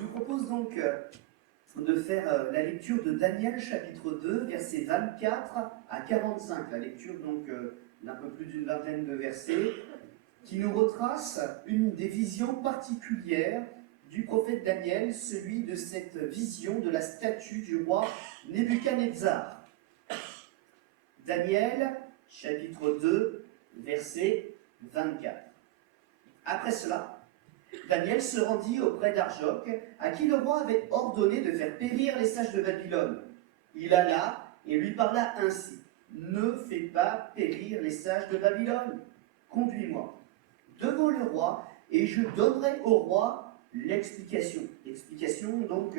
Je vous propose donc de faire la lecture de Daniel chapitre 2, versets 24 à 45, la lecture donc d'un peu plus d'une vingtaine de versets, qui nous retrace une des visions particulières du prophète Daniel, celui de cette vision de la statue du roi Nebuchadnezzar. Daniel chapitre 2, verset 24. Après cela, Daniel se rendit auprès d'Arjoc, à qui le roi avait ordonné de faire périr les sages de Babylone. Il alla et lui parla ainsi: ne fais pas périr les sages de Babylone. Conduis-moi devant le roi, et je donnerai au roi l'explication. L'explication donc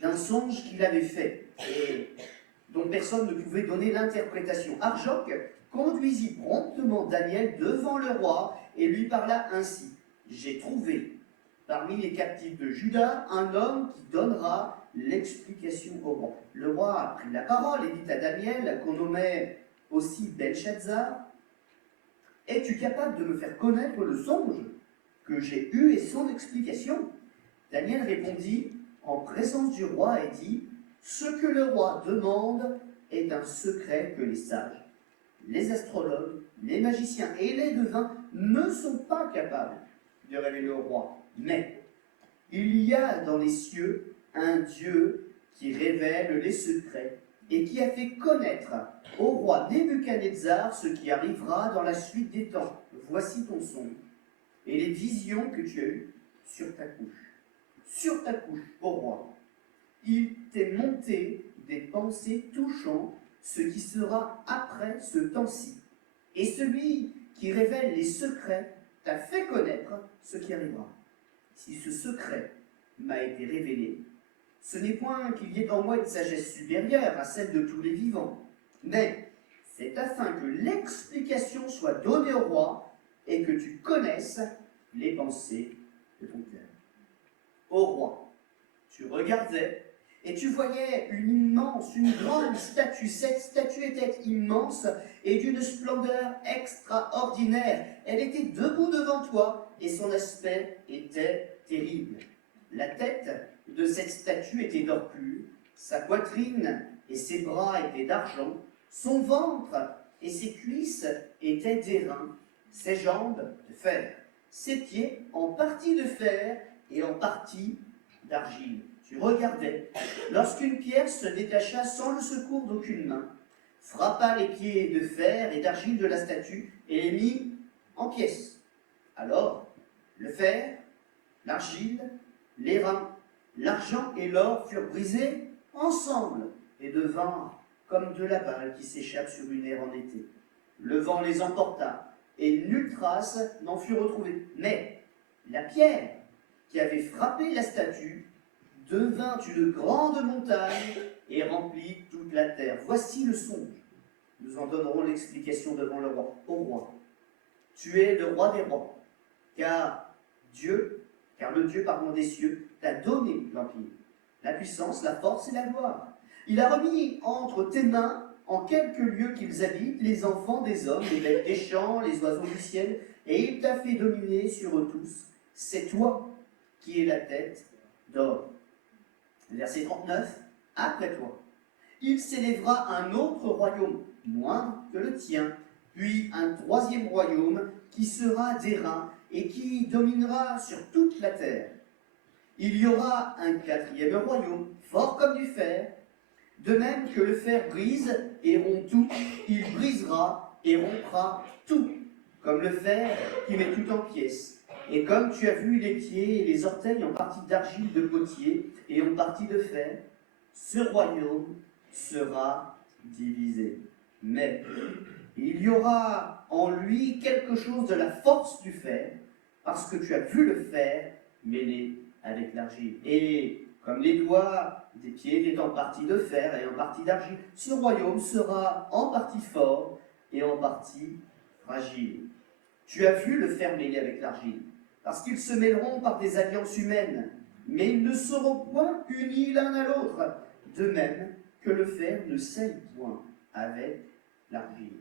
d'un songe qu'il avait fait, et dont personne ne pouvait donner l'interprétation. Arjoc conduisit promptement Daniel devant le roi, et lui parla ainsi: j'ai trouvé parmi les captifs de Juda un homme qui donnera l'explication au roi. Le roi a pris la parole et dit à Daniel, qu'on nommait aussi Belshazzar: es-tu capable de me faire connaître le songe que j'ai eu et son explication? Daniel répondit en présence du roi et dit: ce que le roi demande est un secret que les sages, les astrologues, les magiciens et les devins ne sont pas capables de révéler au roi. Mais il y a dans les cieux un Dieu qui révèle les secrets et qui a fait connaître au roi Nebuchadnezzar ce qui arrivera dans la suite des temps. Voici ton songe et les visions que tu as eues sur ta couche. Sur ta couche, ô roi, il t'est monté des pensées touchant ce qui sera après ce temps-ci. Et celui qui révèle les secrets t'a fait connaître ce qui arrivera. Si ce secret m'a été révélé, ce n'est point qu'il y ait en moi une sagesse supérieure à celle de tous les vivants, mais c'est afin que l'explication soit donnée au roi et que tu connaisses les pensées de ton cœur. Ô roi, tu regardais et tu voyais une grande statue. Cette statue était immense et d'une splendeur extraordinaire. Elle était debout devant toi et son aspect était terrible. La tête de cette statue était d'or pur, sa poitrine et ses bras étaient d'argent, son ventre et ses cuisses étaient d'airain, ses jambes de fer, ses pieds en partie de fer et en partie d'argile. Tu regardais, lorsqu'une pierre se détacha sans le secours d'aucune main, frappa les pieds de fer et d'argile de la statue et les mit en pièces. Alors, le fer, l'argile, l'airain, l'argent et l'or furent brisés ensemble et devinrent comme de la balle qui s'échappe sur une aire en été. Le vent les emporta et nulle trace n'en fut retrouvée. Mais la pierre qui avait frappé la statue devint une grande montagne et remplit toute la terre. Voici le songe. Nous en donnerons l'explication devant le roi. Ô roi, tu es le roi des rois, car le Dieu des cieux t'a donné l'empire, la puissance, la force et la gloire. Il a remis entre tes mains, en quelques lieux qu'ils habitent, les enfants des hommes, les bêtes des champs, les oiseaux du ciel, et il t'a fait dominer sur eux tous. C'est toi qui es la tête d'or. Verset 39, après toi, il s'élèvera un autre royaume, moindre que le tien, puis un troisième royaume qui sera d'airain et qui dominera sur toute la terre. Il y aura un quatrième royaume, fort comme du fer, de même que le fer brise et rompt tout, il brisera et rompra tout, comme le fer qui met tout en pièces. Et comme tu as vu les pieds et les orteils en partie d'argile de potier et en partie de fer, ce royaume sera divisé. Mais il y aura en lui quelque chose de la force du fer, parce que tu as vu le fer mêlé avec l'argile. Et comme les doigts des pieds étaient en partie de fer et en partie d'argile, ce royaume sera en partie fort et en partie fragile. Tu as vu le fer mêlé avec l'argile, parce qu'ils se mêleront par des alliances humaines, mais ils ne seront point unis l'un à l'autre, de même que le fer ne scelle point avec l'argile.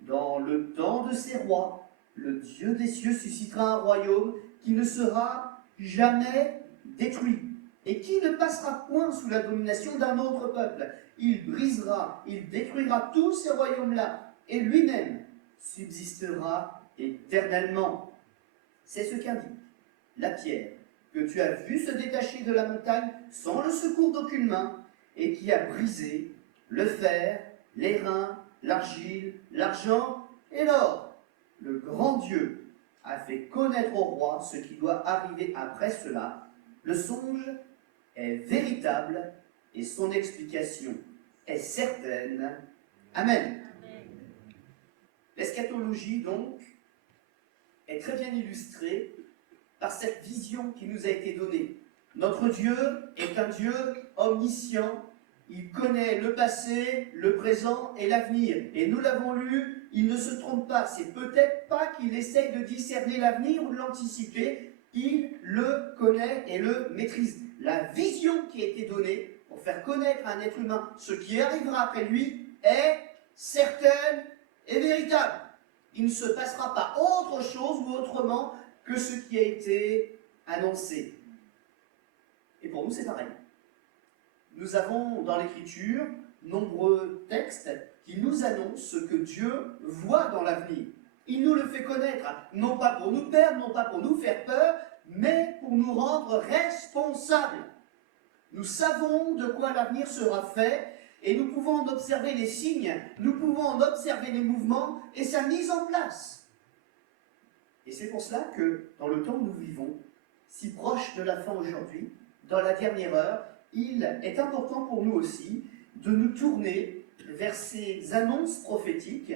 Dans le temps de ces rois, le Dieu des cieux suscitera un royaume qui ne sera jamais détruit, et qui ne passera point sous la domination d'un autre peuple. Il brisera, il détruira tous ces royaumes-là, et lui-même subsistera éternellement. C'est ce qu'indique la pierre que tu as vue se détacher de la montagne sans le secours d'aucune main, et qui a brisé le fer, l'airain, l'argile, l'argent et l'or. Le grand Dieu a fait connaître au roi ce qui doit arriver après cela. Le songe est véritable et son explication est certaine. Amen. L'eschatologie, donc, est très bien illustrée par cette vision qui nous a été donnée. Notre Dieu est un Dieu omniscient. Il connaît le passé, le présent et l'avenir. Et nous l'avons lu, il ne se trompe pas. C'est peut-être pas qu'il essaye de discerner l'avenir ou de l'anticiper. Il le connaît et le maîtrise. La vision qui a été donnée pour faire connaître à un être humain ce qui arrivera après lui est certaine et véritable. Il ne se passera pas autre chose ou autrement que ce qui a été annoncé. Et pour nous, c'est pareil. Nous avons dans l'Écriture nombreux textes qui nous annoncent ce que Dieu voit dans l'avenir. Il nous le fait connaître, non pas pour nous perdre, non pas pour nous faire peur, mais pour nous rendre responsables. Nous savons de quoi l'avenir sera fait, et nous pouvons en observer les signes, nous pouvons en observer les mouvements et sa mise en place. Et c'est pour cela que, dans le temps où nous vivons, si proche de la fin aujourd'hui, dans la dernière heure, il est important pour nous aussi de nous tourner vers ces annonces prophétiques,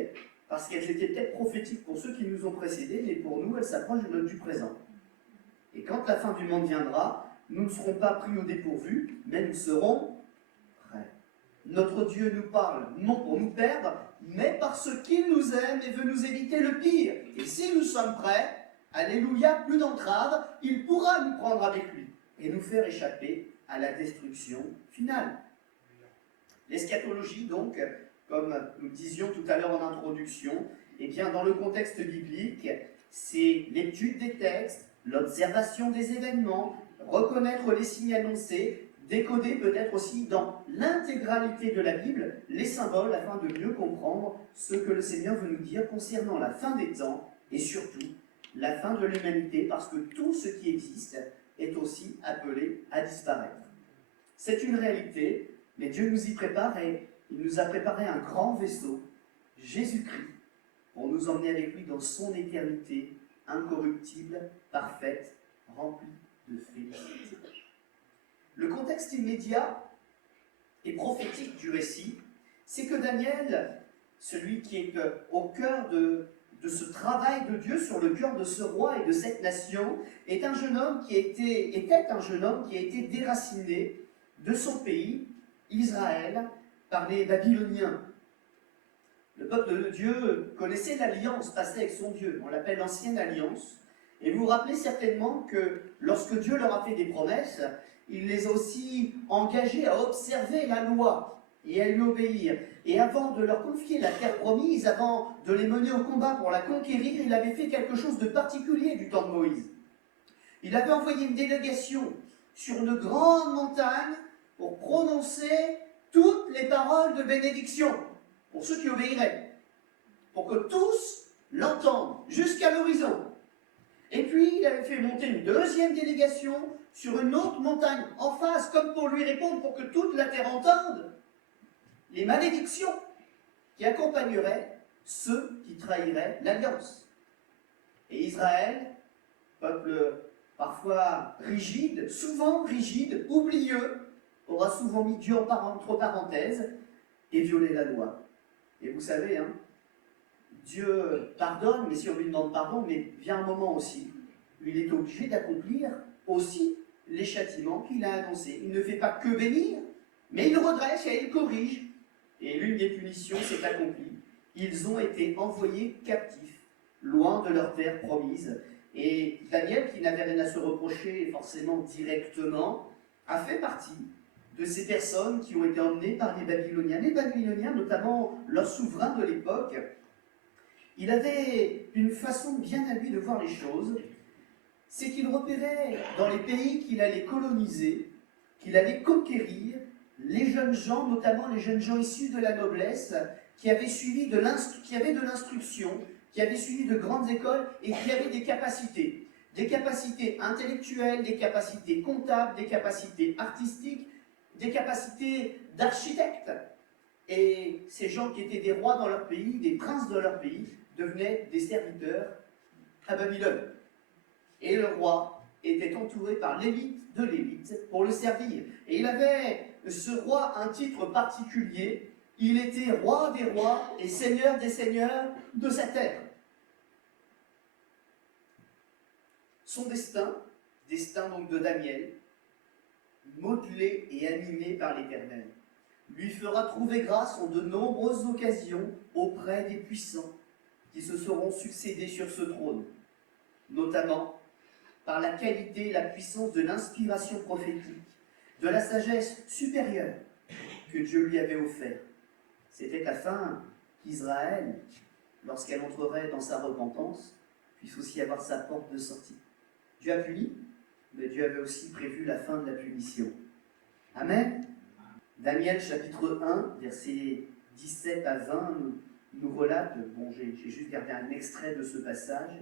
parce qu'elles étaient peut-être prophétiques pour ceux qui nous ont précédés, mais pour nous, elles s'approchent du présent. Et quand la fin du monde viendra, nous ne serons pas pris au dépourvu, mais nous serons prêts. Notre Dieu nous parle, non pour nous perdre, mais parce qu'il nous aime et veut nous éviter le pire. Et si nous sommes prêts, alléluia, plus d'entrave, il pourra nous prendre avec lui et nous faire échapper à la destruction finale. L'eschatologie, donc, comme nous disions tout à l'heure en introduction, eh bien, dans le contexte biblique, c'est l'étude des textes, l'observation des événements, reconnaître les signes annoncés, décoder peut-être aussi dans l'intégralité de la Bible les symboles afin de mieux comprendre ce que le Seigneur veut nous dire concernant la fin des temps et surtout la fin de l'humanité, parce que tout ce qui existe est aussi appelé à disparaître. C'est une réalité, mais Dieu nous y prépare et il nous a préparé un grand vaisseau, Jésus-Christ, pour nous emmener avec lui dans son éternité incorruptible, parfaite, remplie de félicité. Le contexte immédiat et prophétique du récit, c'est que Daniel, celui qui est au cœur de ce travail de Dieu sur le cœur de ce roi et de cette nation, était un jeune homme qui a été déraciné de son pays, Israël, par les Babyloniens. Le peuple de Dieu connaissait l'alliance passée avec son Dieu, on l'appelle l'ancienne alliance. Et vous vous rappelez certainement que lorsque Dieu leur a fait des promesses, il les a aussi engagés à observer la loi et à lui obéir. Et avant de leur confier la terre promise, avant de les mener au combat pour la conquérir, il avait fait quelque chose de particulier du temps de Moïse. Il avait envoyé une délégation sur une grande montagne pour prononcer toutes les paroles de bénédiction pour ceux qui obéiraient, pour que tous l'entendent jusqu'à l'horizon. Et puis il avait fait monter une deuxième délégation sur une autre montagne en face, comme pour lui répondre, pour que toute la terre entende les malédictions qui accompagneraient ceux qui trahiraient l'alliance. Et Israël, peuple parfois rigide, souvent rigide, oublieux, aura souvent mis Dieu entre parenthèses et violé la loi. Et vous savez, hein, Dieu pardonne, mais si on lui demande pardon, mais vient un moment aussi où il est obligé d'accomplir aussi les châtiments qu'il a annoncés. Il ne fait pas que bénir, mais il redresse et il corrige. Et l'une des punitions s'est accomplie. Ils ont été envoyés captifs, loin de leur terre promise. Et Daniel, qui n'avait rien à se reprocher forcément directement, a fait partie de ces personnes qui ont été emmenées par les Babyloniens. Les Babyloniens, notamment leur souverain de l'époque, il avait une façon bien à lui de voir les choses, c'est qu'il repérait dans les pays qu'il allait coloniser qu'il allait conquérir les jeunes gens, notamment les jeunes gens issus de la noblesse, qui avaient de l'instruction, qui avaient suivi de grandes écoles et qui avaient des capacités intellectuelles, des capacités comptables, des capacités artistiques, des capacités d'architectes. Et ces gens qui étaient des rois dans leur pays, des princes de leur pays, devenaient des serviteurs à Babylone. Et le roi était entouré par l'élite de l'élite pour le servir. Et il avait, ce roi, un titre particulier. Il était roi des rois et seigneur des seigneurs de sa terre. Son destin donc de Daniel, modelé et animé par l'Éternel, lui fera trouver grâce en de nombreuses occasions auprès des puissants qui se seront succédés sur ce trône, notamment par la qualité et la puissance de l'inspiration prophétique, de la sagesse supérieure que Dieu lui avait offerte. C'était afin qu'Israël, lorsqu'elle entrerait dans sa repentance, puisse aussi avoir sa porte de sortie. Dieu a puni, mais Dieu avait aussi prévu la fin de la punition. Amen. Daniel chapitre 1, versets 17 à 20, nous relate, j'ai juste gardé un extrait de ce passage,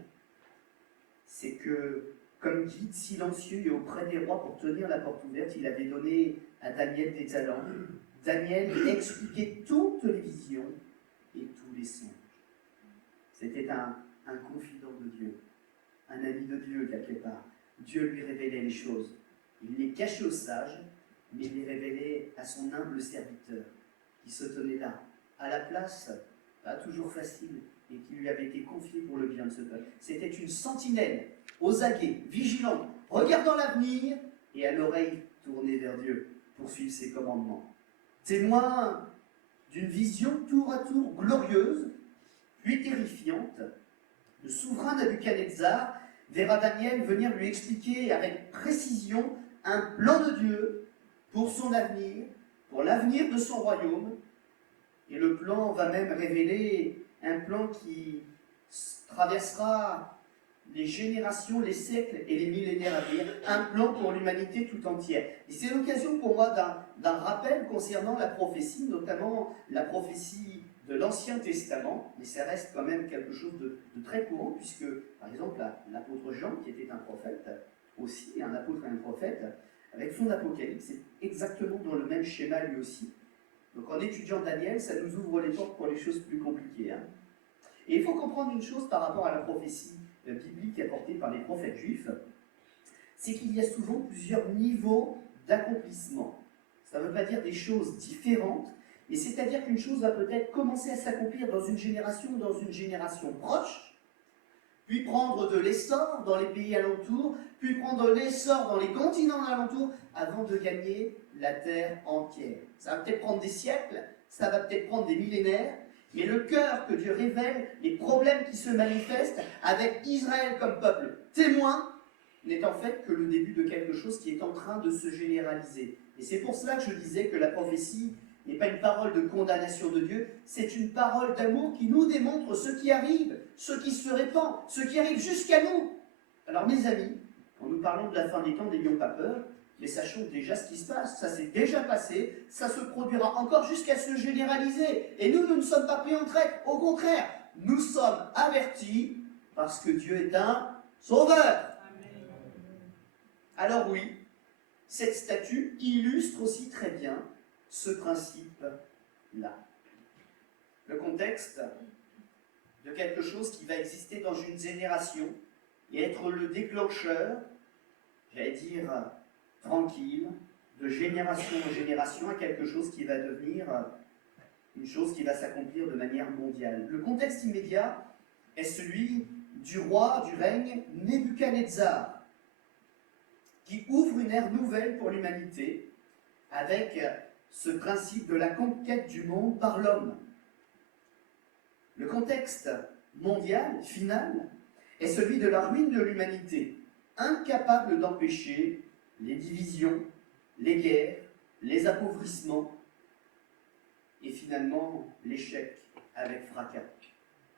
c'est que, comme guide silencieux et auprès des rois pour tenir la porte ouverte, il avait donné à Daniel des talents. Daniel expliquait toutes les visions et tous les songes. C'était un confident de Dieu, un ami de Dieu quelque part. Dieu lui révélait les choses. Il les cachait aux sages, mais il les révélait à son humble serviteur, qui se tenait là, à la place, pas toujours facile, et qui lui avait été confiée pour le bien de ce peuple. C'était une sentinelle, aux aguets, vigilante, regardant l'avenir et à l'oreille tournée vers Dieu, pour suivre ses commandements. Témoin d'une vision tour à tour glorieuse, puis terrifiante, le souverain Nabuchodonosor verra Daniel venir lui expliquer avec précision un plan de Dieu pour son avenir, pour l'avenir de son royaume. Et le plan va même révéler un plan qui traversera les générations, les siècles et les millénaires à venir, un plan pour l'humanité tout entière. Et c'est l'occasion pour moi d'un rappel concernant la prophétie, notamment la prophétie de l'Ancien Testament, mais ça reste quand même quelque chose de très courant, puisque, par exemple, l'apôtre Jean, qui était un prophète, aussi un apôtre et un prophète, avec son Apocalypse, c'est exactement dans le même schéma lui aussi. Donc en étudiant Daniel, ça nous ouvre les portes pour les choses plus compliquées. Hein. Et il faut comprendre une chose par rapport à la prophétie biblique apportée par les prophètes juifs, c'est qu'il y a souvent plusieurs niveaux d'accomplissement. Ça ne veut pas dire des choses différentes, mais c'est-à-dire qu'une chose va peut-être commencer à s'accomplir dans une génération ou dans une génération proche, puis prendre de l'essor dans les pays alentours, puis prendre l'essor dans les continents alentours, avant de gagner la terre entière. Ça va peut-être prendre des siècles, ça va peut-être prendre des millénaires, mais le cœur que Dieu révèle, les problèmes qui se manifestent avec Israël comme peuple témoin, n'est en fait que le début de quelque chose qui est en train de se généraliser. Et c'est pour cela que je disais que la prophétie n'est pas une parole de condamnation de Dieu, c'est une parole d'amour qui nous démontre ce qui arrive, ce qui se répand, ce qui arrive jusqu'à nous. Alors mes amis, quand nous parlons de la fin des temps, n'ayons pas peur, mais sachons déjà ce qui se passe, ça s'est déjà passé, ça se produira encore jusqu'à se généraliser. Et nous ne sommes pas pris en traite, au contraire, nous sommes avertis parce que Dieu est un sauveur. Amen. Alors oui, cette statue illustre aussi très bien ce principe-là. Le contexte de quelque chose qui va exister dans une génération et être le déclencheur, j'allais dire, tranquille, de génération en génération, à quelque chose qui va devenir une chose qui va s'accomplir de manière mondiale. Le contexte immédiat est celui du roi du règne Nebuchadnezzar, qui ouvre une ère nouvelle pour l'humanité avec ce principe de la conquête du monde par l'homme. Le contexte mondial, final, est celui de la ruine de l'humanité, incapable d'empêcher les divisions, les guerres, les appauvrissements et finalement l'échec avec fracas.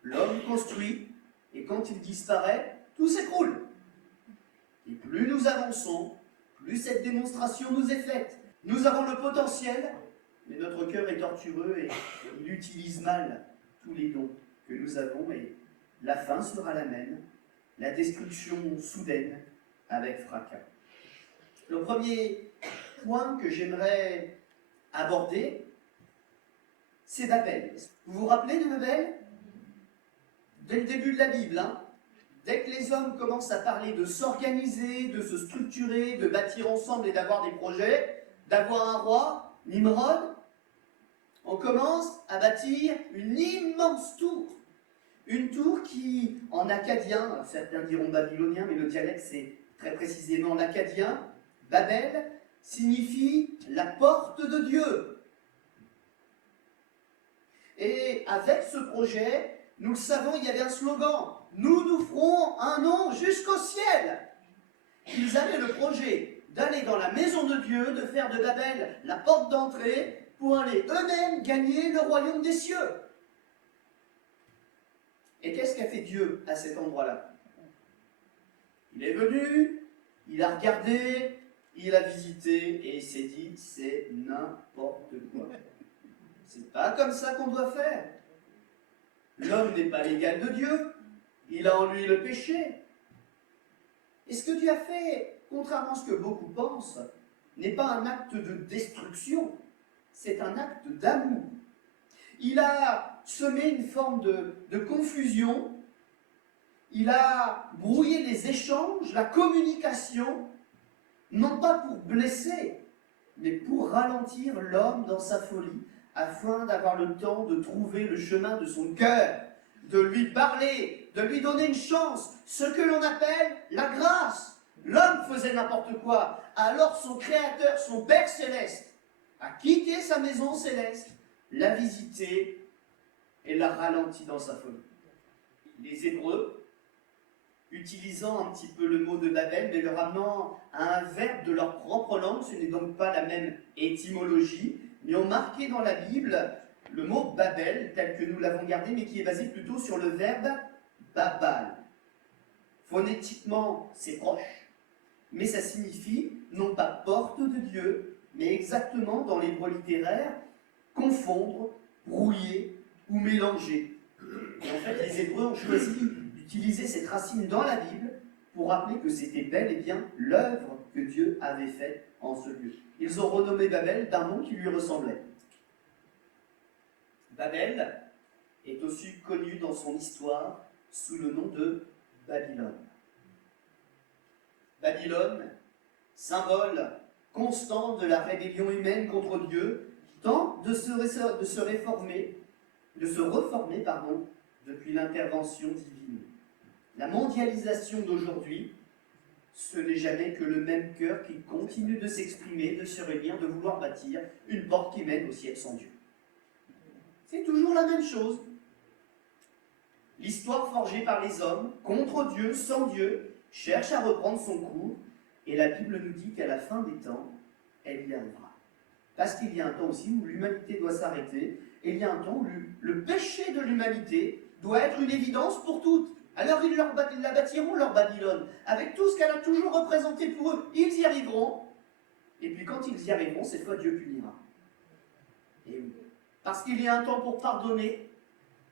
L'homme construit et quand il disparaît, tout s'écroule. Et plus nous avançons, plus cette démonstration nous est faite. Nous avons le potentiel, mais notre cœur est tortureux et il utilise mal tous les dons que nous avons et la fin sera la même, la destruction soudaine avec fracas. Le premier point que j'aimerais aborder, c'est Babel. Vous vous rappelez de Babel? Dès le début de la Bible, dès que les hommes commencent à parler de s'organiser, de se structurer, de bâtir ensemble et d'avoir des projets, d'avoir un roi, Nimrod, on commence à bâtir une immense tour. Une tour qui, en akkadien, certains diront babylonien, mais le dialecte c'est très précisément l'akkadien, Babel, signifie la porte de Dieu. Et avec ce projet, nous le savons, il y avait un slogan, nous ferons un nom jusqu'au ciel. Ils avaient le projet d'aller dans la maison de Dieu, de faire de Babel la porte d'entrée, pour aller eux-mêmes gagner le royaume des cieux. Et qu'est-ce qu'a fait Dieu à cet endroit-là? Il est venu, il a regardé, il a visité et il s'est dit, c'est n'importe quoi. C'est pas comme ça qu'on doit faire. L'homme n'est pas l'égal de Dieu, il a en lui le péché. Et ce que Dieu a fait, contrairement à ce que beaucoup pensent, n'est pas un acte de destruction, c'est un acte d'amour. Il a semé une forme de confusion, il a brouillé les échanges, la communication, non pas pour blesser, mais pour ralentir l'homme dans sa folie, afin d'avoir le temps de trouver le chemin de son cœur, de lui parler, de lui donner une chance, ce que l'on appelle la grâce. L'homme faisait n'importe quoi, alors son Créateur, son Père Céleste, a quitté sa maison céleste, l'a visité et l'a ralenti dans sa folie. Les Hébreux, utilisant un petit peu le mot de Babel, mais le ramenant à un verbe de leur propre langue, ce n'est donc pas la même étymologie, mais ont marqué dans la Bible le mot Babel, tel que nous l'avons gardé, mais qui est basé plutôt sur le verbe Babal. Phonétiquement, c'est proche, mais ça signifie non pas porte de Dieu, mais exactement dans l'hébreu littéraire, confondre, brouiller ou mélanger. Et en fait, les Hébreux ont choisi d'utiliser cette racine dans la Bible pour rappeler que c'était bel et bien l'œuvre que Dieu avait faite en ce lieu. Ils ont renommé Babel d'un nom qui lui ressemblait. Babel est aussi connu dans son histoire sous le nom de Babylone. Babylone, symbole constant de la rébellion humaine contre Dieu, tente de se reformer depuis l'intervention divine. La mondialisation d'aujourd'hui, ce n'est jamais que le même cœur qui continue de s'exprimer, de se réunir, de vouloir bâtir une porte qui mène au ciel sans Dieu. C'est toujours la même chose. L'histoire forgée par les hommes, contre Dieu, sans Dieu, cherche à reprendre son cours, et la Bible nous dit qu'à la fin des temps, elle y arrivera. Parce qu'il y a un temps aussi où l'humanité doit s'arrêter, et il y a un temps où le péché de l'humanité doit être une évidence pour toutes. Alors ils la bâtiront, leur Babylone, avec tout ce qu'elle a toujours représenté pour eux. Ils y arriveront, et puis quand ils y arriveront, cette fois Dieu punira. Et oui. Parce qu'il y a un temps pour pardonner,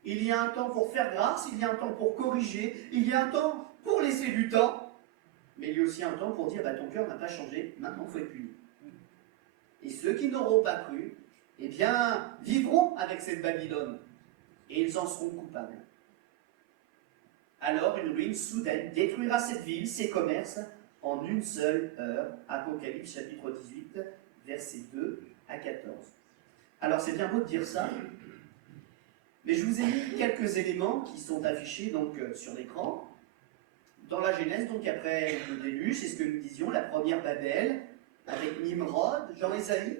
il y a un temps pour faire grâce, il y a un temps pour corriger, il y a un temps pour laisser du temps, mais il y a aussi un temps pour dire ton cœur n'a pas changé, maintenant il faut être puni. Et ceux qui n'auront pas cru, eh bien, vivront avec cette Babylone, et ils en seront coupables. Alors une ruine soudaine détruira cette ville, ses commerces, en une seule heure. Apocalypse chapitre 18, versets 2 à 14. Alors c'est bien beau de dire ça, mais je vous ai mis quelques éléments qui sont affichés donc, sur l'écran. Dans la Genèse, donc après le déluge, c'est ce que nous disions, la première Babel, avec Nimrod, Jean Ésaïe,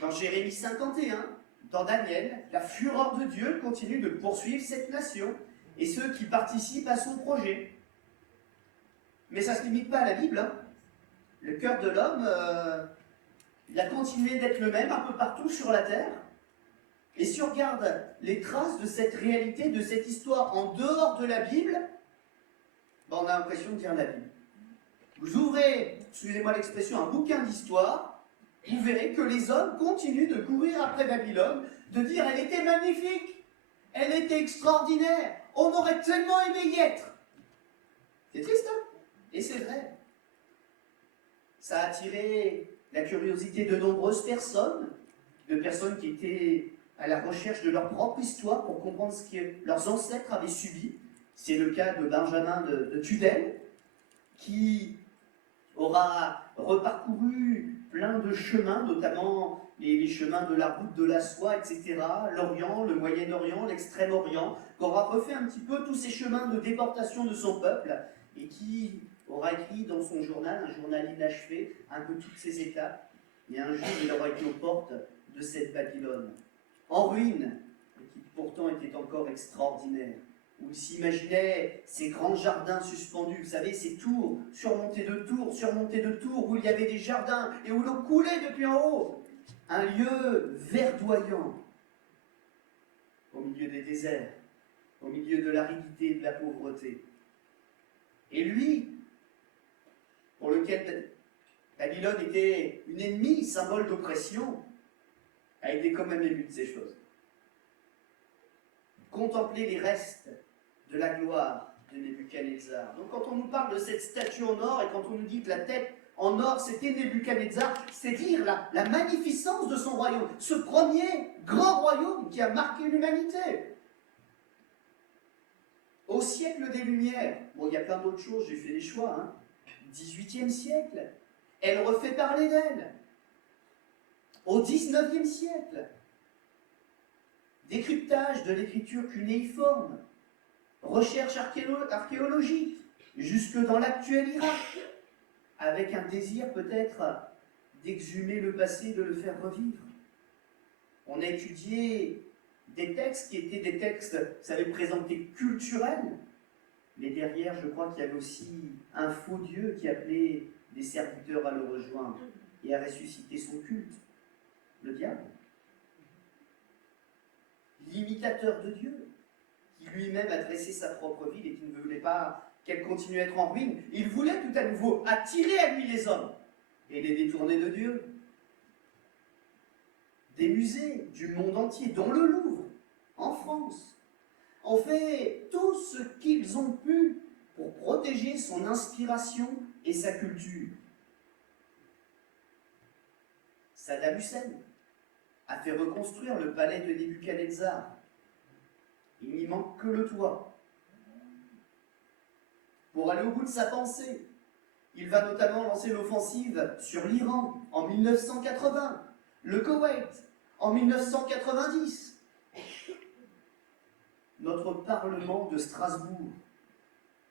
dans Jérémie 51, dans Daniel, la fureur de Dieu continue de poursuivre cette nation et ceux qui participent à son projet. Mais ça ne se limite pas à la Bible. Le cœur de l'homme, il a continué d'être le même un peu partout sur la terre. Et si on regarde les traces de cette réalité, de cette histoire en dehors de la Bible, on a l'impression de dire la Bible. Vous ouvrez, excusez-moi l'expression, un bouquin d'histoire, vous verrez que les hommes continuent de courir après Babylone, de dire elle était magnifique, elle était extraordinaire, on aurait tellement aimé y être. C'est triste, hein? Et c'est vrai. Ça a attiré la curiosité de nombreuses personnes, de personnes qui étaient à la recherche de leur propre histoire pour comprendre ce que leurs ancêtres avaient subi. C'est le cas de Benjamin de Tudel, qui aura reparcouru plein de chemins, notamment les chemins de la route de la soie, etc., l'Orient, le Moyen-Orient, l'Extrême-Orient, qui aura refait un petit peu tous ces chemins de déportation de son peuple, et qui aura écrit dans son journal, un journal inachevé, un peu toutes ces étapes, et un jour il aura été aux portes de cette Babylone, en ruine, et qui pourtant était encore extraordinaire, où il s'imaginait ces grands jardins suspendus, vous savez, ces tours, surmontés de tours, où il y avait des jardins, et où l'eau coulait depuis en haut, un lieu verdoyant, au milieu des déserts, au milieu de l'aridité et de la pauvreté. Et lui, pour lequel Babylone était une ennemie, symbole d'oppression, a été quand même ému de ces choses. Contempler les restes de la gloire de Nebuchadnezzar. Donc quand on nous parle de cette statue en or et quand on nous dit que la tête en or c'était Nebuchadnezzar, c'est dire la magnificence de son royaume, ce premier grand royaume qui a marqué l'humanité. Au siècle des Lumières, bon il y a plein d'autres choses, j'ai fait des choix, hein. 18e siècle, elle refait parler d'elle. Au 19e siècle, décryptage de l'écriture cunéiforme, recherche archéologique, jusque dans l'actuel Irak, avec un désir peut-être d'exhumer le passé, de le faire revivre. On a étudié des textes qui étaient des textes, vous savez, présentés culturels, mais derrière, je crois qu'il y avait aussi un faux Dieu qui appelait des serviteurs à le rejoindre et à ressusciter son culte, le diable. L'imitateur de Dieu, qui lui-même a dressé sa propre ville et qui ne voulait pas qu'elle continue à être en ruine. Il voulait tout à nouveau attirer à lui les hommes et les détourner de Dieu. Des musées du monde entier, dont le Louvre, en France, ont fait tout ce qu'ils ont pu pour protéger son inspiration et sa culture. Saddam Hussein a fait reconstruire le palais de Nebuchadnezzar. Il n'y manque que le toit. Pour aller au bout de sa pensée, il va notamment lancer l'offensive sur l'Iran en 1980, le Koweït en 1990. Notre Parlement de Strasbourg,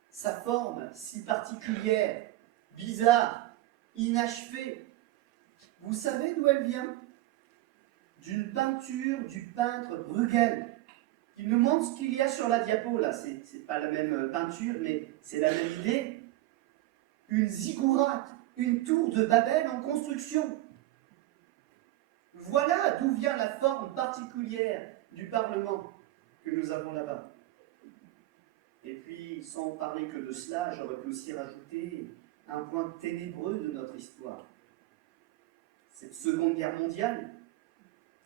sa forme si particulière, bizarre, inachevée, vous savez d'où elle vient? D'une peinture du peintre Bruegel, qui nous montre ce qu'il y a sur la diapo, là, c'est pas la même peinture, mais c'est la même idée. Une ziggourate, une tour de Babel en construction. Voilà d'où vient la forme particulière du Parlement que nous avons là-bas. Et puis, sans parler que de cela, j'aurais pu aussi rajouter un point ténébreux de notre histoire. Cette Seconde Guerre mondiale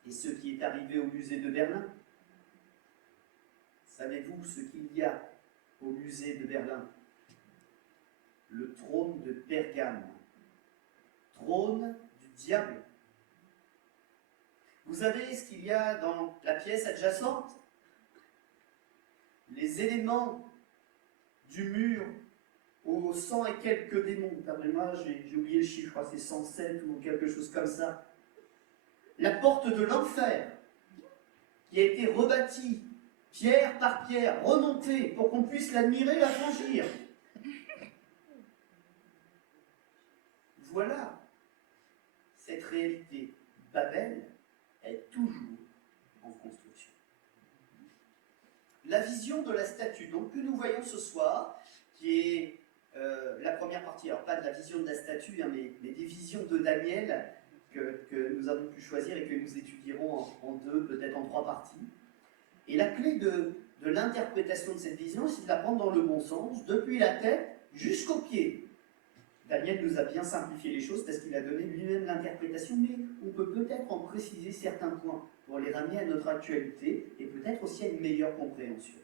et ce qui est arrivé au musée de Berlin. Savez-vous ce qu'il y a au musée de Berlin? Le trône de Pergame, trône du diable. Vous savez ce qu'il y a dans la pièce adjacente? Les éléments du mur aux 100 et quelques démons. Pardonnez-moi, j'ai oublié le chiffre, je crois que c'est 107 ou quelque chose comme ça. La porte de l'enfer, qui a été rebâtie pierre par pierre, remontée pour qu'on puisse l'admirer, la franchir. Voilà cette réalité. Babel est toujours en construction. La vision de la statue, donc, que nous voyons ce soir, qui est la première partie, alors pas de la vision de la statue, hein, mais des visions de Daniel que nous avons pu choisir et que nous étudierons en deux, peut-être en trois parties. Et la clé de l'interprétation de cette vision, c'est de la prendre dans le bon sens, depuis la tête jusqu'aux pieds. Daniel nous a bien simplifié les choses parce qu'il a donné lui-même l'interprétation, mais on peut peut-être en préciser certains points pour les ramener à notre actualité et peut-être aussi à une meilleure compréhension.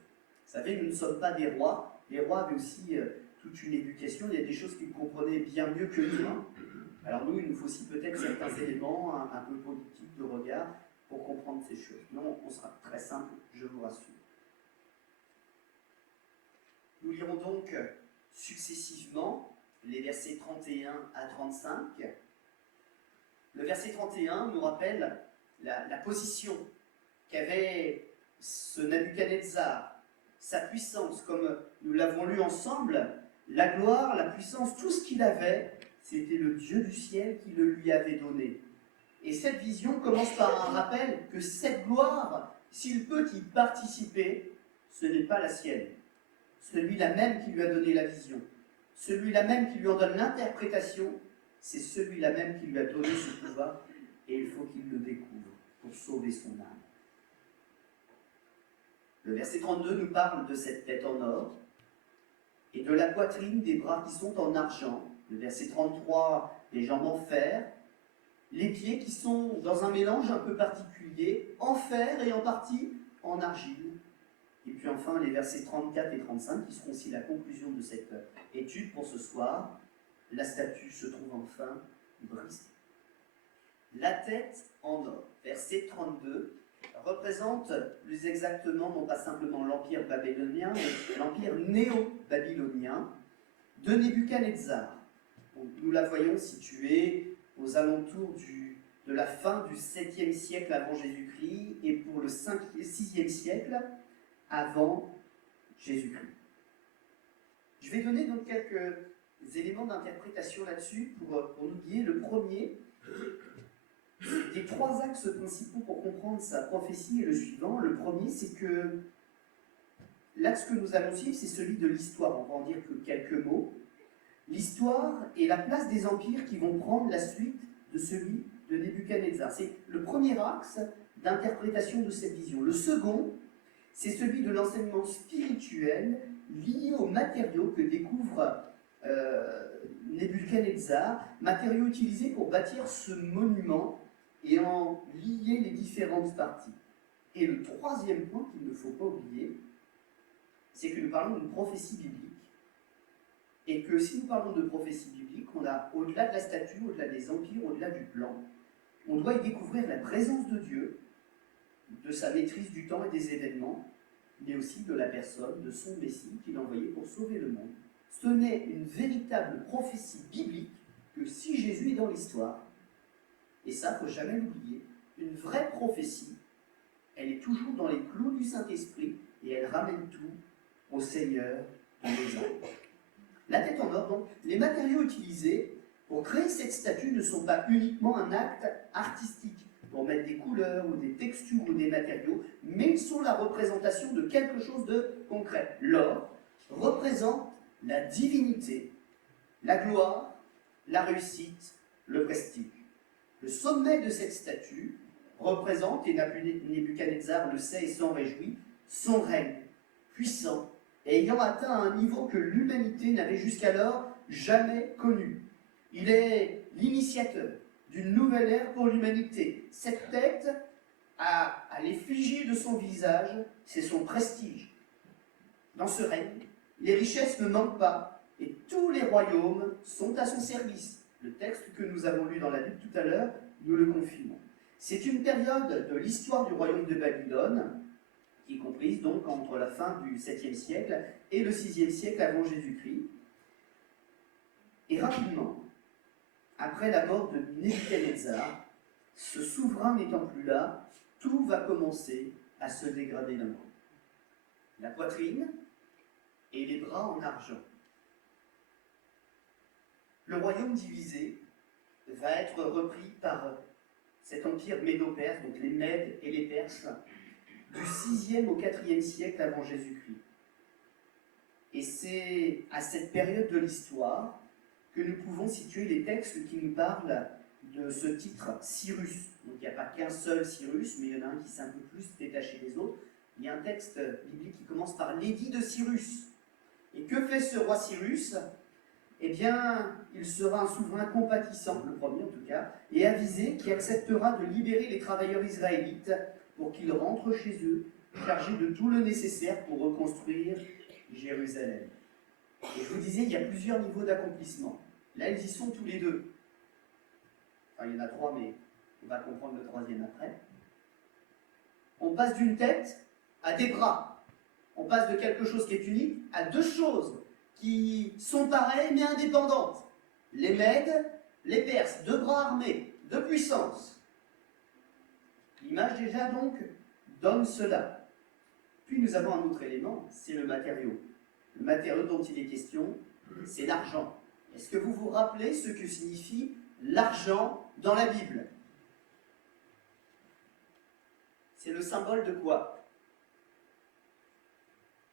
Vous savez, nous ne sommes pas des rois. Les rois avaient aussi toute une éducation, il y a des choses qu'ils comprenaient bien mieux que nous. Alors nous, il nous faut aussi peut-être certains éléments un peu politiques de regard pour comprendre ces choses. Non, on sera très simple, je vous rassure. Nous lirons donc successivement les versets 31 à 35. Le verset 31 nous rappelle la position qu'avait ce Nabuchodonosor, sa puissance, comme nous l'avons lu ensemble, la gloire, la puissance, tout ce qu'il avait, c'était le Dieu du ciel qui le lui avait donné. Et cette vision commence par un rappel que cette gloire, s'il peut y participer, ce n'est pas la sienne. Celui-là même qui lui a donné la vision, celui-là même qui lui en donne l'interprétation, c'est celui-là même qui lui a donné ce pouvoir, et il faut qu'il le découvre pour sauver son âme. Le verset 32 nous parle de cette tête en or, et de la poitrine des bras qui sont en argent. Le verset 33, les jambes en fer, les pieds qui sont dans un mélange un peu particulier, en fer et en partie en argile. Et puis enfin les versets 34 et 35 qui seront aussi la conclusion de cette étude pour ce soir. La statue se trouve enfin brisée. La tête en or, verset 32, représente plus exactement non pas simplement l'empire babylonien, mais l'empire néo-babylonien de Nebuchadnezzar. Nous la voyons située aux alentours de la fin du 7e siècle avant Jésus-Christ et pour le 6e siècle avant Jésus-Christ. Je vais donner donc quelques éléments d'interprétation là-dessus pour nous guider. Le premier, des trois axes principaux pour comprendre sa prophétie est le suivant. Le premier, c'est que l'axe que nous allons suivre, c'est celui de l'histoire. On va en dire que quelques mots. L'histoire et la place des empires qui vont prendre la suite de celui de Nebuchadnezzar. C'est le premier axe d'interprétation de cette vision. Le second, c'est celui de l'enseignement spirituel lié aux matériaux que découvre Nebuchadnezzar, matériaux utilisés pour bâtir ce monument et en lier les différentes parties. Et le troisième point qu'il ne faut pas oublier, c'est que nous parlons d'une prophétie biblique. Et que si nous parlons de prophétie biblique, on a au-delà de la statue, au-delà des empires, au-delà du plan, on doit y découvrir la présence de Dieu, de sa maîtrise du temps et des événements, mais aussi de la personne, de son Messie qu'il a envoyé pour sauver le monde. Ce n'est une véritable prophétie biblique que si Jésus est dans l'histoire, et ça, il ne faut jamais l'oublier, une vraie prophétie, elle est toujours dans les clous du Saint-Esprit et elle ramène tout au Seigneur de nos âmes. La tête en or, donc, les matériaux utilisés pour créer cette statue ne sont pas uniquement un acte artistique, pour mettre des couleurs ou des textures ou des matériaux, mais ils sont la représentation de quelque chose de concret. L'or représente la divinité, la gloire, la réussite, le prestige. Le sommet de cette statue représente, et Nebuchadnezzar le sait et s'en réjouit, son règne puissant et ayant atteint un niveau que l'humanité n'avait jusqu'alors jamais connu. Il est l'initiateur d'une nouvelle ère pour l'humanité. Cette tête, à l'effigie de son visage, c'est son prestige. Dans ce règne, les richesses ne manquent pas et tous les royaumes sont à son service. Le texte que nous avons lu dans la Bible tout à l'heure nous le confirme. C'est une période de l'histoire du royaume de Babylone qui est comprise donc entre la fin du 7e siècle et le 6e siècle avant Jésus-Christ. Et rapidement, après la mort de Nebuchadnezzar, ce souverain n'étant plus là, tout va commencer à se dégrader d'un coup. La poitrine et les bras en argent. Le royaume divisé va être repris par cet empire médo-perse, donc les Mèdes et les Perses, du 6e au 4e siècle avant Jésus-Christ. Et c'est à cette période de l'histoire que nous pouvons situer les textes qui nous parlent de ce titre Cyrus. Donc il n'y a pas qu'un seul Cyrus, mais il y en a un qui s'est un peu plus détaché des autres. Il y a un texte biblique qui commence par l'édit de Cyrus. Et que fait ce roi Cyrus ? eh bien, il sera un souverain compatissant, le premier en tout cas, et avisé, qui acceptera de libérer les travailleurs israélites pour qu'ils rentrent chez eux, chargés de tout le nécessaire pour reconstruire Jérusalem. Et je vous disais, il y a plusieurs niveaux d'accomplissement. Là, ils y sont tous les deux. Enfin, il y en a trois, mais on va comprendre le troisième après. On passe d'une tête à des bras. On passe de quelque chose qui est unique à deux choses qui sont pareilles mais indépendantes. Les Mèdes, les Perses, deux bras armés, deux puissances. L'image déjà donc donne cela. Puis nous avons un autre élément, c'est le matériau. Le matériau dont il est question, c'est l'argent. Est-ce que vous vous rappelez ce que signifie l'argent dans la Bible? C'est le symbole de quoi?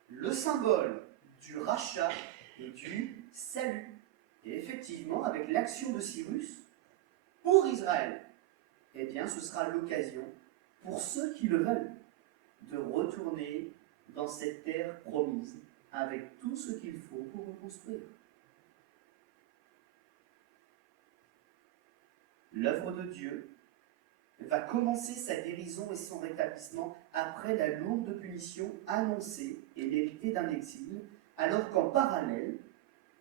Le symbole du rachat et du salut. Et effectivement, avec l'action de Cyrus, pour Israël, eh bien, ce sera l'occasion, pour ceux qui le veulent, de retourner dans cette terre promise, avec tout ce qu'il faut pour reconstruire. L'œuvre de Dieu va commencer sa guérison et son rétablissement après la lourde punition annoncée et méritée d'un exil, alors qu'en parallèle,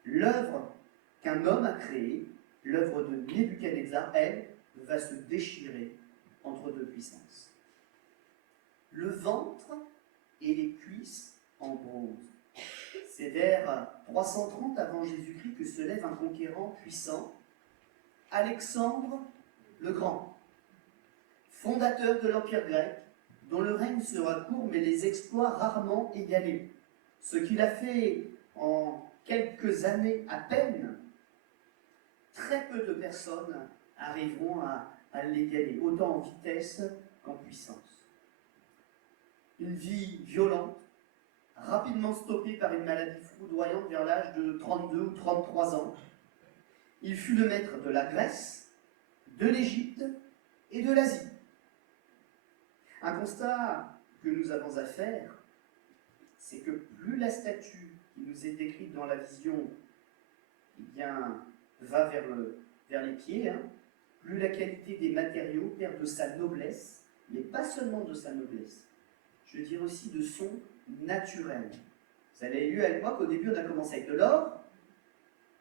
l'œuvre qu'un homme a créée, l'œuvre de Nebuchadnezzar, elle, va se déchirer entre deux puissances. Le ventre et les cuisses en bronze. C'est vers 330 avant Jésus-Christ que se lève un conquérant puissant, Alexandre le Grand, fondateur de l'Empire grec, dont le règne sera court mais les exploits rarement égalés. Ce qu'il a fait en quelques années à peine, très peu de personnes arriveront à l'égaler, autant en vitesse qu'en puissance. Une vie violente, rapidement stoppée par une maladie foudroyante vers l'âge de 32 ou 33 ans. Il fut le maître de la Grèce, de l'Égypte et de l'Asie. Un constat que nous avons à faire, c'est que plus la statue qui nous est décrite dans la vision eh bien, va vers les pieds, plus la qualité des matériaux perd de sa noblesse, mais pas seulement de sa noblesse, je veux dire aussi de son naturel. Vous avez lu avec moi qu'au début on a commencé avec de l'or,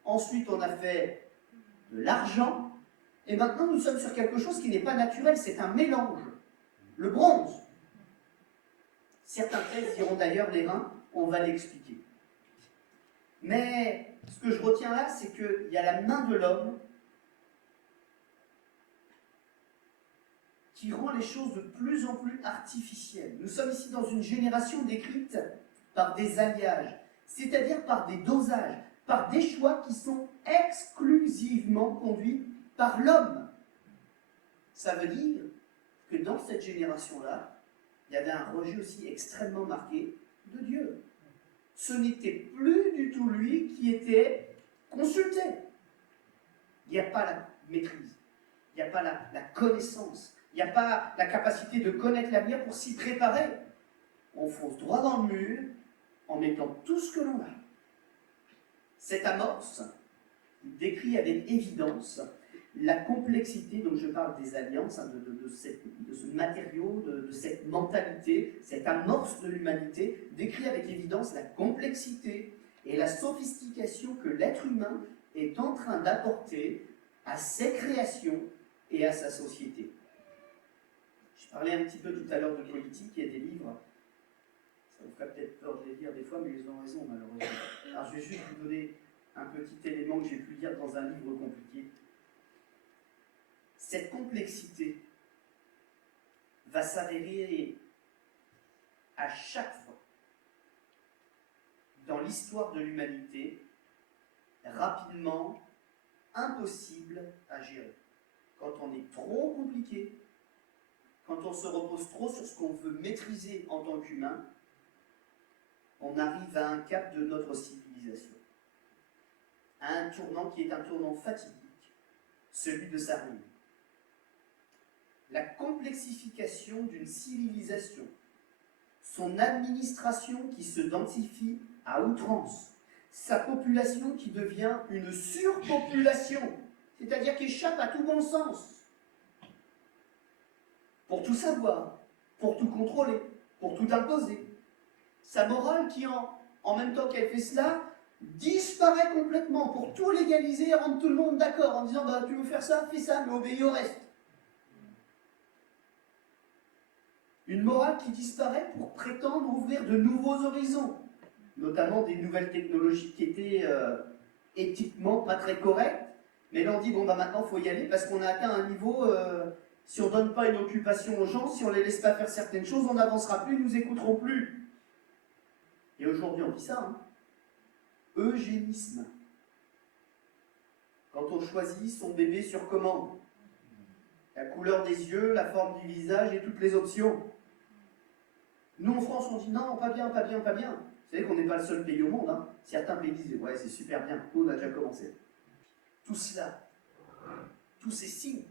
ensuite on a fait de l'argent, et maintenant nous sommes sur quelque chose qui n'est pas naturel, c'est un mélange. Le bronze. Certains textes diront d'ailleurs les reins, on va l'expliquer. Mais ce que je retiens là, c'est qu'il y a la main de l'homme qui rend les choses de plus en plus artificielles. Nous sommes ici dans une génération décrite par des alliages, c'est-à-dire par des dosages, par des choix qui sont exclusivement conduits par l'homme. Ça veut dire que dans cette génération-là, il y avait un rejet aussi extrêmement marqué de Dieu. Ce n'était plus du tout lui qui était consulté. Il n'y a pas la maîtrise, il n'y a pas la connaissance, il n'y a pas la capacité de connaître l'avenir pour s'y préparer. On fonce droit dans le mur en mettant tout ce que l'on a. Cette amorce décrit avec évidence la complexité, donc je parle des alliances, de ce matériau, de cette mentalité, cette amorce de l'humanité, décrit avec évidence la complexité et la sophistication que l'être humain est en train d'apporter à ses créations et à sa société. Je parlais un petit peu tout à l'heure de politique, il y a des livres, ça vous ferait peut-être peur de les lire des fois, mais ils ont raison malheureusement. Alors je vais juste vous donner un petit élément que j'ai pu lire dans un livre compliqué. Cette complexité va s'avérer à chaque fois dans l'histoire de l'humanité rapidement impossible à gérer. Quand on est trop compliqué, quand on se repose trop sur ce qu'on veut maîtriser en tant qu'humain, on arrive à un cap de notre civilisation, à un tournant qui est un tournant fatidique, celui de sa ruine. La complexification d'une civilisation, son administration qui se densifie à outrance, sa population qui devient une surpopulation, c'est-à-dire qui échappe à tout bon sens, pour tout savoir, pour tout contrôler, pour tout imposer. Sa morale qui, en même temps qu'elle fait cela, disparaît complètement pour tout légaliser et rendre tout le monde d'accord en disant bah, tu veux faire ça, fais ça, mais obéis au reste. Une morale qui disparaît pour prétendre ouvrir de nouveaux horizons, notamment des nouvelles technologies qui étaient éthiquement pas très correctes, mais là on dit bon bah maintenant il faut y aller parce qu'on a atteint un niveau, si on ne donne pas une occupation aux gens, si on ne les laisse pas faire certaines choses, on n'avancera plus, ils ne nous écouteront plus. Et aujourd'hui on dit ça, hein. Eugénisme. Quand on choisit son bébé sur commande, la couleur des yeux, la forme du visage et toutes les options. Nous en France on dit non, pas bien, pas bien, pas bien. Vous savez qu'on n'est pas le seul pays au monde, hein. Certains pays disent ouais c'est super bien, nous on a déjà commencé. Tout cela, tous ces signes,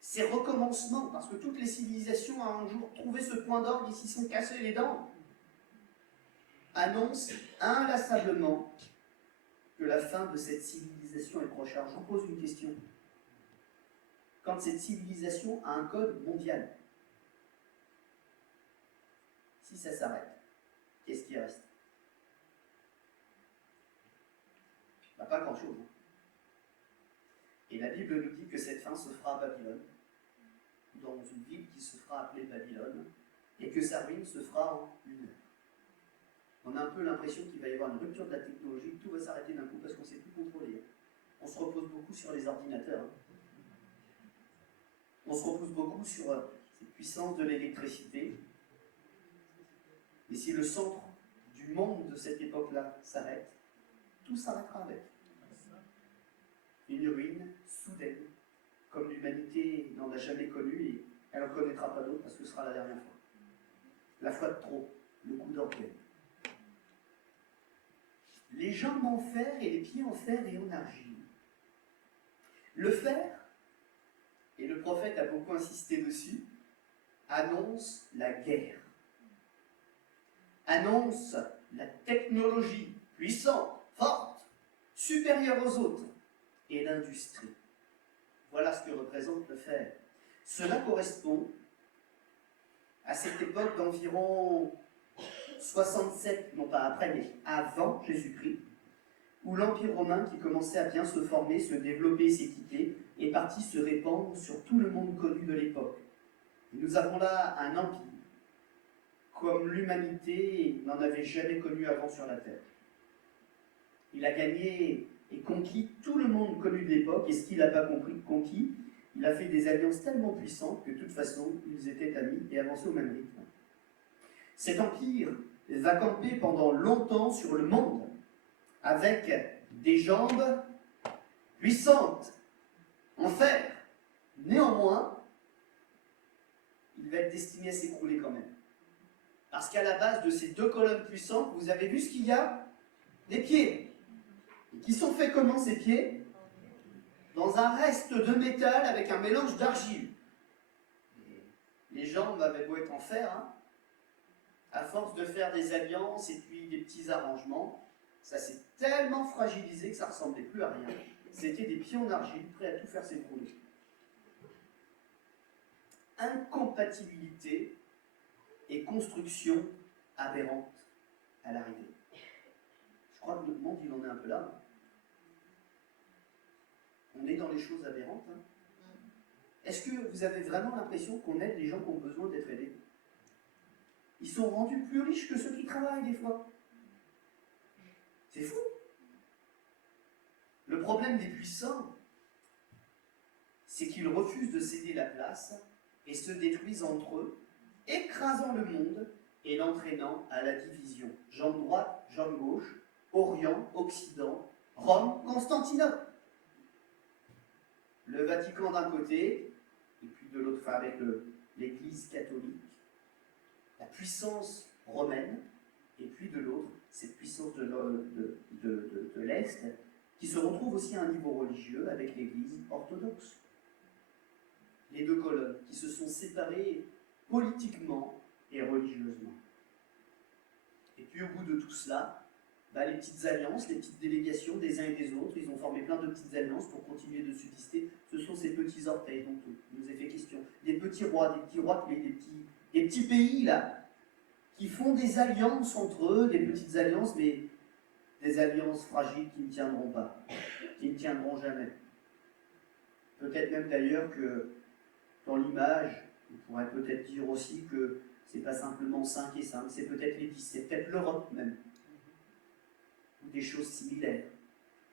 ces recommencements, parce que toutes les civilisations ont un jour trouvé ce point d'orgue et s'y sont cassés les dents, annoncent inlassablement que la fin de cette civilisation est proche. Alors je vous pose une question. Quand cette civilisation a un code mondial, si ça s'arrête, qu'est-ce qui reste? Bah, pas grand-chose. Et la Bible nous dit que cette fin se fera à Babylone, dans une ville qui se fera appeler Babylone, et que sa ruine se fera en une heure. On a un peu l'impression qu'il va y avoir une rupture de la technologie, que tout va s'arrêter d'un coup parce qu'on ne sait plus contrôler. On se repose beaucoup sur les ordinateurs. On se repose beaucoup sur cette puissance de l'électricité. Et si le centre du monde de cette époque-là s'arrête, tout s'arrêtera avec. Une ruine soudaine, comme l'humanité n'en a jamais connue, et elle n'en connaîtra pas d'autre parce que ce sera la dernière fois. La fois de trop, le coup d'orgueil. Les jambes en fer et les pieds en fer et en argile. Le fer, et le prophète a beaucoup insisté dessus, annonce la guerre, annonce la technologie puissante, forte, supérieure aux autres, et l'industrie. Voilà ce que représente le fer. Cela correspond à cette époque d'environ 67, non pas après, mais avant Jésus-Christ, où l'Empire romain, qui commençait à bien se former, se développer, s'équiper, est parti se répandre sur tout le monde connu de l'époque. Et nous avons là un empire, comme l'humanité n'en avait jamais connu avant sur la Terre. Il a gagné et conquis tout le monde connu de l'époque, et ce qu'il n'a pas conquis, il a fait des alliances tellement puissantes que de toute façon, ils étaient amis et avançaient au même rythme. Cet empire va camper pendant longtemps sur le monde, avec des jambes puissantes, en fer. Néanmoins, il va être destiné à s'écrouler quand même. Parce qu'à la base de ces deux colonnes puissantes, vous avez vu ce qu'il y a? Des pieds. Et qui sont faits comment ces pieds? Dans un reste de métal avec un mélange d'argile. Les jambes avaient beau être en fer, hein, à force de faire des alliances et puis des petits arrangements, ça s'est tellement fragilisé que ça ne ressemblait plus à rien. C'était des pieds en argile prêts à tout faire s'écrouler. Incompatibilité et construction aberrante à l'arrivée. Je crois que notre monde, il en est un peu là. On est dans les choses aberrantes. Hein. Est-ce que vous avez vraiment l'impression qu'on aide les gens qui ont besoin d'être aidés? Ils sont rendus plus riches que ceux qui travaillent des fois. C'est fou. Le problème des puissants, c'est qu'ils refusent de céder la place et se détruisent entre eux, écrasant le monde et l'entraînant à la division. Jambe droite, jambe gauche, Orient, Occident, Rome, Constantinople. Le Vatican d'un côté, et puis de l'autre, enfin avec l'Église catholique, la puissance romaine, et puis de l'autre, cette puissance de l'Est, qui se retrouve aussi à un niveau religieux avec l'Église orthodoxe. Les deux colonnes qui se sont séparées politiquement et religieusement. Et puis au bout de tout cela, les petites alliances, les petites délégations des uns et des autres. Ils ont formé plein de petites alliances pour continuer de subsister. Ce sont ces petits orteils dont il nous est fait question. Des petits rois, des petits pays là, qui font des alliances entre eux, des petites alliances, mais des alliances fragiles qui ne tiendront pas, qui ne tiendront jamais. Peut-être même d'ailleurs que dans l'image, on pourrait peut-être dire aussi que c'est pas simplement 5 et 5, c'est peut-être les 10, c'est peut-être l'Europe même, ou des choses similaires,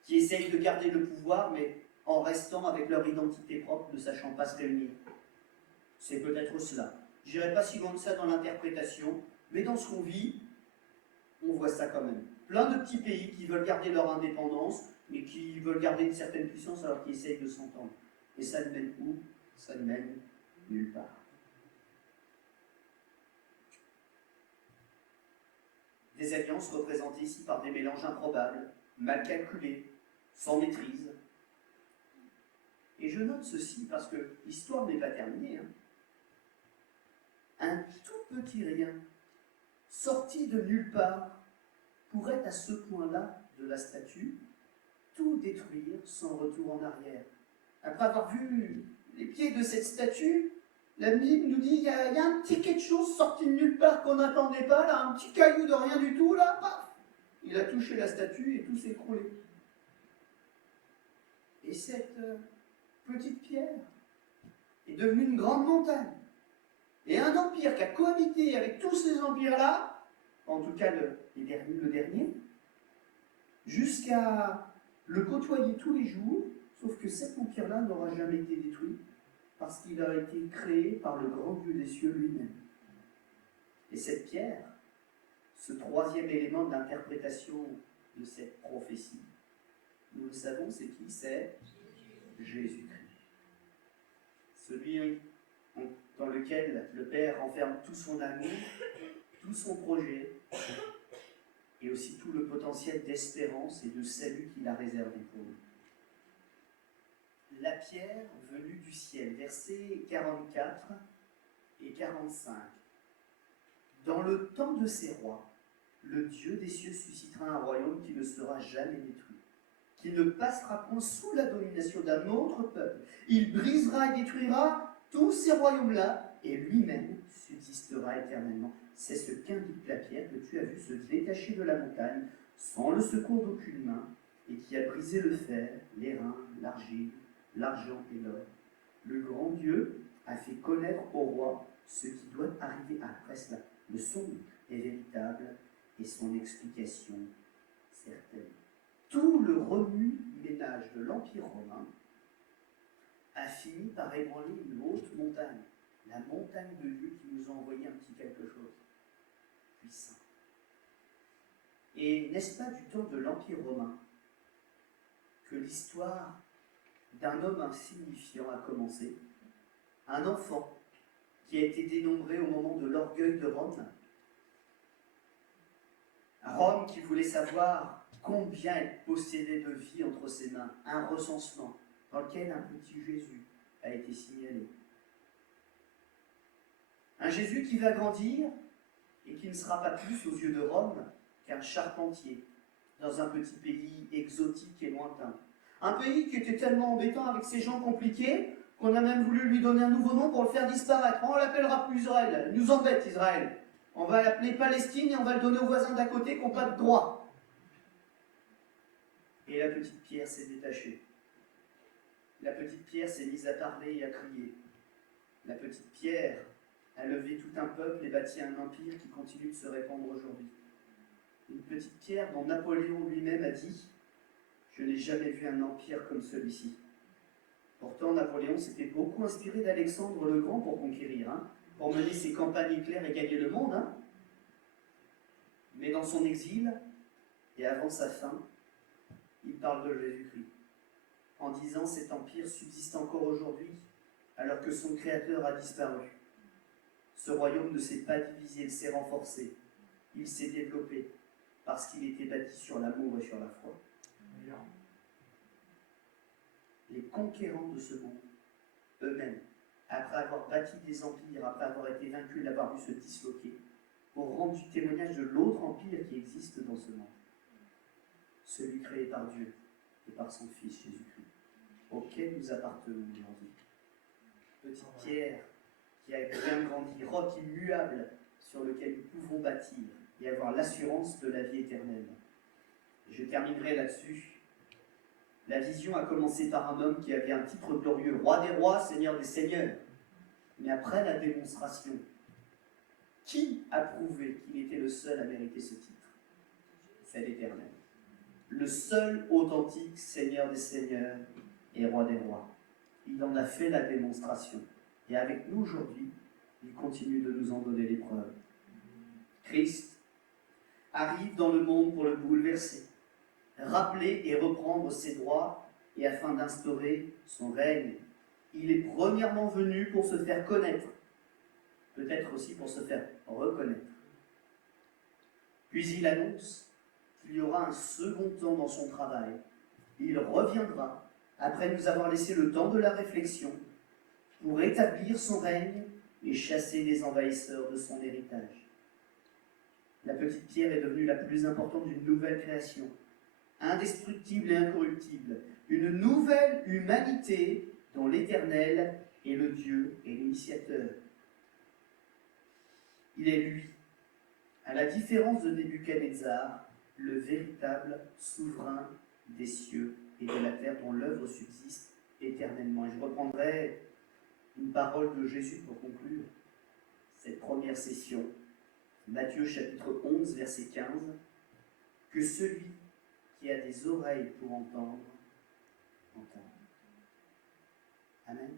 qui essayent de garder le pouvoir, mais en restant avec leur identité propre, ne sachant pas se réunir. C'est peut-être cela. Je n'irai pas si loin que ça dans l'interprétation, mais dans ce qu'on vit, on voit ça quand même. Plein de petits pays qui veulent garder leur indépendance, mais qui veulent garder une certaine puissance alors qu'ils essayent de s'entendre. Et ça ne mène où? Ça ne mène nulle part. Des alliances représentées ici par des mélanges improbables, mal calculés, sans maîtrise. Et je note ceci parce que l'histoire n'est pas terminée. Un tout petit rien, sorti de nulle part, pourrait à ce point-là de la statue tout détruire sans retour en arrière. Après avoir vu les pieds de cette statue, la Bible nous dit il y a un petit quelque chose sorti de nulle part qu'on n'attendait pas, là, un petit caillou de rien du tout, là, paf, il a touché la statue et tout s'est écroulé. Et cette petite pierre est devenue une grande montagne. Et un empire qui a cohabité avec tous ces empires-là, en tout cas le dernier, jusqu'à le côtoyer tous les jours, sauf que cet empire-là n'aura jamais été détruit, parce qu'il a été créé par le grand Dieu des cieux lui-même. Et cette pierre, ce troisième élément d'interprétation de cette prophétie, nous le savons, c'est qui? C'est Jésus-Christ. Celui dans lequel le Père enferme tout son amour, tout son projet, et aussi tout le potentiel d'espérance et de salut qu'il a réservé pour nous. La pierre venue du ciel, versets 44 et 45. Dans le temps de ces rois, le Dieu des cieux suscitera un royaume qui ne sera jamais détruit, qui ne passera point sous la domination d'un autre peuple. Il brisera et détruira tous ces royaumes-là, et lui-même subsistera éternellement. C'est ce qu'indique la pierre que tu as vu se détacher de la montagne, sans le secours d'aucune main, et qui a brisé le fer, l'airain, l'argile, l'argent et l'or. Le grand Dieu a fait connaître au roi ce qui doit arriver après cela. Le son est véritable et son explication certaine. Tout le remue-ménage de l'Empire romain a fini par ébranler une haute montagne, la montagne de Dieu qui nous a envoyé un petit quelque chose puissant. Et n'est-ce pas du temps de l'Empire romain que l'histoire d'un homme insignifiant a commencé, un enfant qui a été dénombré au moment de l'orgueil de Rome, Rome qui voulait savoir combien elle possédait de vie entre ses mains, un recensement dans lequel un petit Jésus a été signalé. Un Jésus qui va grandir et qui ne sera pas plus aux yeux de Rome qu'un charpentier dans un petit pays exotique et lointain. Un pays qui était tellement embêtant avec ses gens compliqués qu'on a même voulu lui donner un nouveau nom pour le faire disparaître. On ne l'appellera plus Israël. Il nous embête, Israël. On va l'appeler Palestine et on va le donner aux voisins d'à côté qui n'ont pas de droit. Et la petite pierre s'est détachée. La petite pierre s'est mise à parler et à crier. La petite pierre a levé tout un peuple et bâti un empire qui continue de se répandre aujourd'hui. Une petite pierre dont Napoléon lui-même a dit « Je n'ai jamais vu un empire comme celui-ci ». Pourtant, Napoléon s'était beaucoup inspiré d'Alexandre le Grand pour conquérir, pour mener ses campagnes éclairs et gagner le monde. Mais dans son exil, et avant sa fin, il parle de Jésus-Christ, en disant « Cet empire subsiste encore aujourd'hui, alors que son créateur a disparu. Ce royaume ne s'est pas divisé, il s'est renforcé, il s'est développé, parce qu'il était bâti sur l'amour et sur la foi. » Les conquérants de ce monde, eux-mêmes, après avoir bâti des empires, après avoir été vaincus, l'avoir vu se disloquer, ont rendu témoignage de l'autre empire qui existe dans ce monde. celui créé par Dieu et par son Fils Jésus-Christ, auquel nous appartenons aujourd'hui. Petite pierre qui a bien grandi, roc immuable sur lequel nous pouvons bâtir et avoir l'assurance de la vie éternelle. Et je terminerai là-dessus. La vision a commencé par un homme qui avait un titre glorieux, roi des rois, seigneur des seigneurs. Mais après la démonstration, qui a prouvé qu'il était le seul à mériter ce titre? C'est l'Éternel. Le seul authentique Seigneur des Seigneurs et Roi des Rois. Il en a fait la démonstration. Et avec nous aujourd'hui, il continue de nous en donner les preuves. Christ arrive dans le monde pour le bouleverser, rappeler et reprendre ses droits et afin d'instaurer son règne. Il est premièrement venu pour se faire connaître, peut-être aussi pour se faire reconnaître. Puis il annonce qu'il y aura un second temps dans son travail. Il reviendra, après nous avoir laissé le temps de la réflexion, pour établir son règne et chasser les envahisseurs de son héritage. La petite pierre est devenue la plus importante d'une nouvelle création, indestructible et incorruptible, une nouvelle humanité dont l'Éternel est le Dieu et l'initiateur. Il est lui, à la différence de Nebuchadnezzar, le véritable souverain des cieux et de la terre dont l'œuvre subsiste éternellement. Et je reprendrai une parole de Jésus pour conclure cette première session. Matthieu chapitre 11, verset 15. Que celui qui a des oreilles pour entendre, entende. Amen.